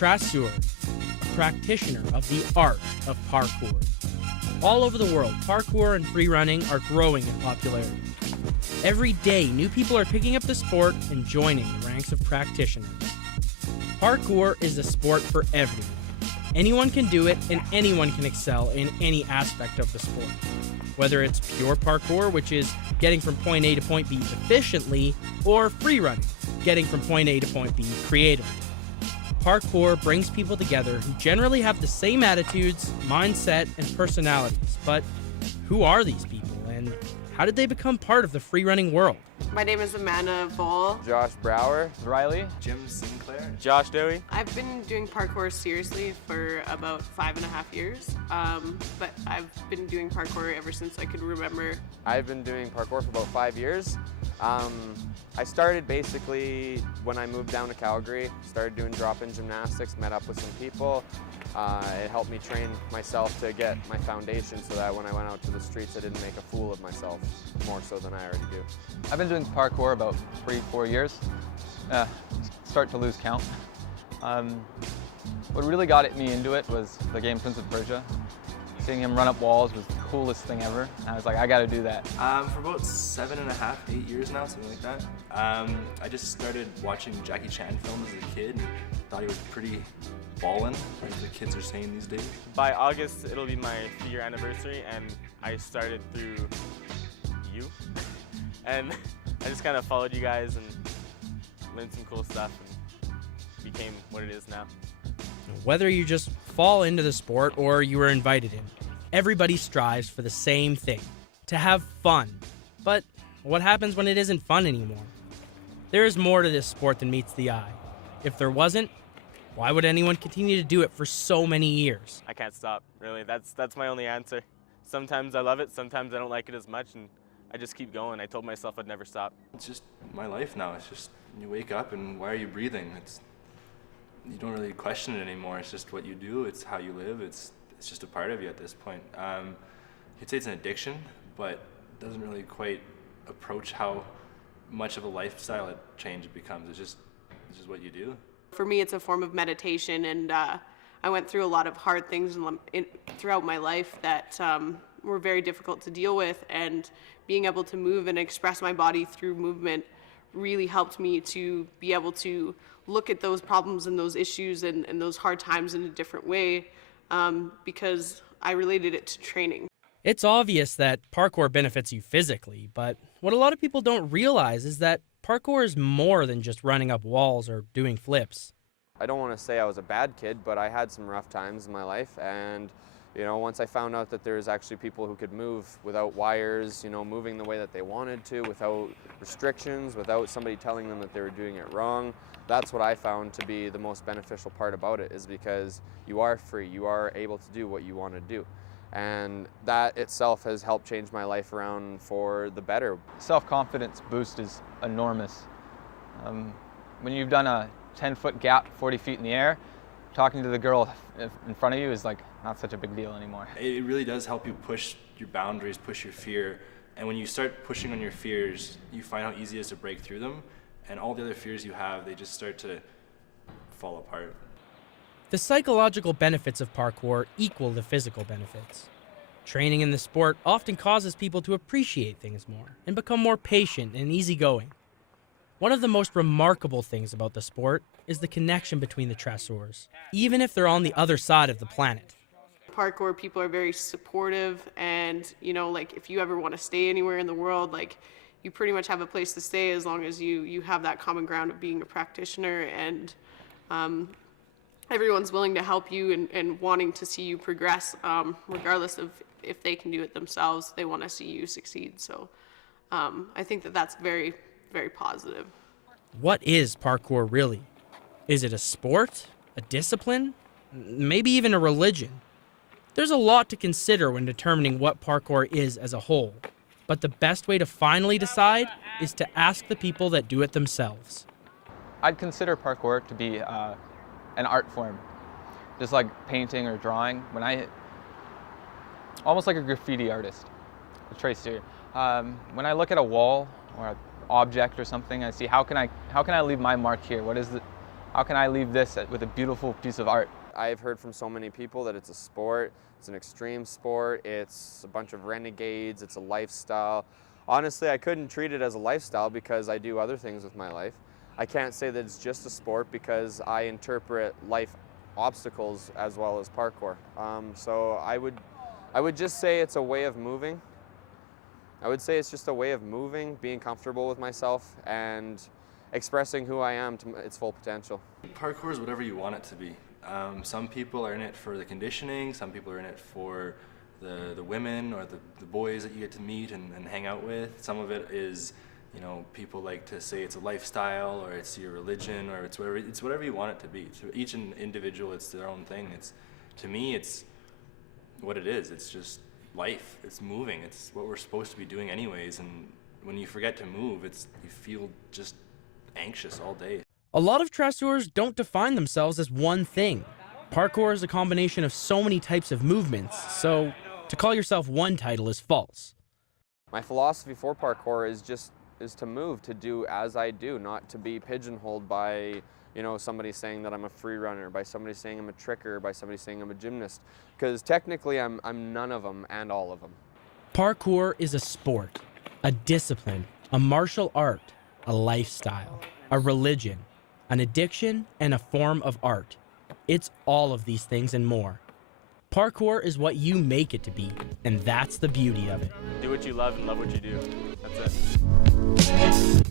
Traceurs, a practitioner of the art of parkour. All over the world, parkour and free running are growing in popularity. Every day, new people are picking up the sport and joining the ranks of practitioners. Parkour is a sport for everyone. Anyone can do it, and anyone can excel in any aspect of the sport. Whether it's pure parkour, which is getting from point A to point B efficiently, or free running, getting from point A to point B creatively. Parkour brings people together who generally have the same attitudes, mindset, and personalities. But who are these people, and how did they become part of the free running world? My name is Amanda Voll. Josh Brower. Riley. Jim Sinclair. Josh Dowie. I've been doing parkour seriously for about 5.5 years, but I've been doing parkour ever since I could remember. I've been doing parkour for about 5 years. I started basically when I moved down to Calgary, started doing drop-in gymnastics, met up with some people. It helped me train myself to get my foundation so that when I went out to the streets I didn't make a fool of myself, more so than I already do. I've been doing parkour about 3-4 years. Start to lose count. What really got me into it was the game Prince of Persia. Seeing him run up walls was the coolest thing ever. I was like, I gotta do that. For about 7.5, 8 years now, something like that. I just started watching Jackie Chan films as a kid and thought he was pretty ballin', like the kids are saying these days. By August, it'll be my 3-year anniversary, and I started through you. And I just kind of followed you guys and learned some cool stuff and became what it is now. Whether you just fall into the sport or you were invited in, everybody strives for the same thing, to have fun. But what happens when it isn't fun anymore? There is more to this sport than meets the eye. If there wasn't, why would anyone continue to do it for so many years? I can't stop, really. That's my only answer. Sometimes I love it, sometimes I don't like it as much, and I just keep going. I told myself I'd never stop. It's just my life now. It's just, you wake up and why are you breathing? You don't really question it anymore. It's just what you do. It's how you live. It's just a part of you at this point. You'd say it's an addiction, but it doesn't really quite approach how much of a lifestyle change it becomes. It's just what you do. For me, it's a form of meditation, and I went through a lot of hard things throughout my life that were very difficult to deal with, and being able to move and express my body through movement really helped me to be able to look at those problems and those issues and those hard times in a different way, because I related it to training. It's obvious that parkour benefits you physically, but what a lot of people don't realize is that parkour is more than just running up walls or doing flips. I don't want to say I was a bad kid, but I had some rough times in my life, and once I found out that there's actually people who could move without wires, moving the way that they wanted to, without restrictions, without somebody telling them that they were doing it wrong, that's what I found to be the most beneficial part about it, is because you are free, you are able to do what you want to do. And that itself has helped change my life around for the better. Self-confidence boost is enormous. When you've done a 10-foot gap 40 feet in the air, talking to the girl in front of you is like not such a big deal anymore. It really does help you push your boundaries, push your fear. And when you start pushing on your fears, you find how easy it is to break through them. And all the other fears you have, they just start to fall apart. The psychological benefits of parkour equal the physical benefits. Training in the sport often causes people to appreciate things more and become more patient and easygoing. One of the most remarkable things about the sport is the connection between the Traceurs, even if they're on the other side of the planet. Parkour people are very supportive, and if you ever want to stay anywhere in the world, you pretty much have a place to stay as long as you have that common ground of being a practitioner, and everyone's willing to help you and wanting to see you progress, regardless of if they can do it themselves. They want to see you succeed. So I think that's very, very positive. What is parkour really? Is it a sport, a discipline, maybe even a religion? There's a lot to consider when determining what parkour is as a whole, but the best way to finally decide is to ask the people that do it themselves. I'd consider parkour to be an art form, just like painting or drawing. Almost like a graffiti artist, a Traceur. When I look at a wall or an object or something, I see how can I leave my mark here? What is how can I leave this with a beautiful piece of art? I've heard from so many people that it's a sport, it's an extreme sport, it's a bunch of renegades, it's a lifestyle. Honestly, I couldn't treat it as a lifestyle because I do other things with my life. I can't say that it's just a sport because I interpret life obstacles as well as parkour. So I would just say it's a way of moving. I would say it's just a way of moving, being comfortable with myself, and expressing who I am to its full potential. Parkour is whatever you want it to be. Some people are in it for the conditioning, some people are in it for the women or the boys that you get to meet and hang out with. Some of it is, you know, people like to say it's a lifestyle or it's your religion or it's whatever you want it to be. To each individual, it's their own thing. To me, it's what it is. It's just life. It's moving. It's what we're supposed to be doing anyways. And when you forget to move, you feel just anxious all day. A lot of Traceurs don't define themselves as one thing. Parkour is a combination of so many types of movements, so to call yourself one title is false. My philosophy for parkour is to move, to do as I do, not to be pigeonholed by, you know, somebody saying that I'm a free runner, by somebody saying I'm a tricker, by somebody saying I'm a gymnast, because technically I'm none of them and all of them. Parkour is a sport, a discipline, a martial art, a lifestyle, a religion, an addiction, and a form of art. It's all of these things and more. Parkour is what you make it to be, and that's the beauty of it. Do what you love and love what you do. That's it.